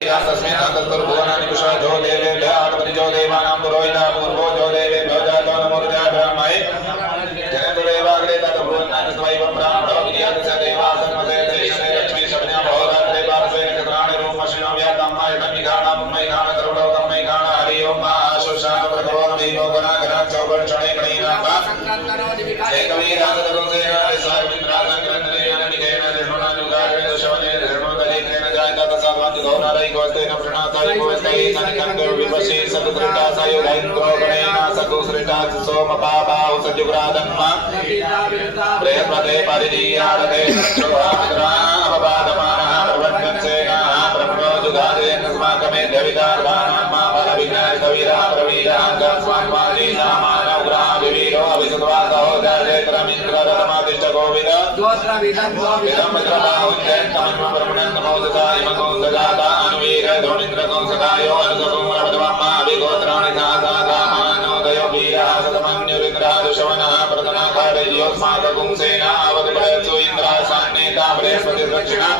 तस्में कुशो देवेभ्य आत्मनिजो देवानां पुरोहिता पूर्वो जो देवेभ्यो जातो नमोर्जा ब्रह्मणे जनतुरेवाग्रे तद्भुवनास्वैवं ब्राह्मणो विद्यास्य देवासन्मते देशने लक्ष्मी शब्दया बहुरात्रे पार्श्वे नक्षत्राणि रूपशिनो व्यातम्माय तन्मिघानां मैघान सर्वलोकं मैघान हरि ओं आशुषान प्रभवो नमो गणागणा चौवर्षणे गणीनाम एकवीराजगुंसेन सावित्राजं ग्रन्थनेन निकेन निर्णुनानुगारेण शवने निर्णुदलितेन जायता तसाद्वान्ति गौनारैकोस्तेन प्रणताय कोस्ते सनिकन्दो विपशे सदुकृतासाय दैन्द्रो गणेन सकुसृता सोमपापाहु सजुग्रादन्मा प्रेमते परिदीयारते चक्षुरामित्रामपादमानः प्रवन्यन्सेन ब्रह्मणो जुगादेन अस्माकमे देविदार्वाणां मामलविघ्नाय कविरा प्रवीराङ्गस्वान्वादी सामानौग्राविवीरो अभिसुतवासो दर्शेतरमिन्द्ररथमादिष्ट गोविद विदं मित्रबाहुञ्जयन्तमन्म ब्रह्मणन्तमोदसाय मकोन्दजाता अनुवीर द्रोणीन्द्रकंसदायो अनुसकुमरवदवम्मा अभिगोत्राणि सासादामानोदयो वीरः सतमन्युरिन्द्रादुशवनः प्रथमाकारयोस्माककुंसेन अवतिपयत्सु इन्द्रासान्नेता बृहस्पतिर्दक्षिणा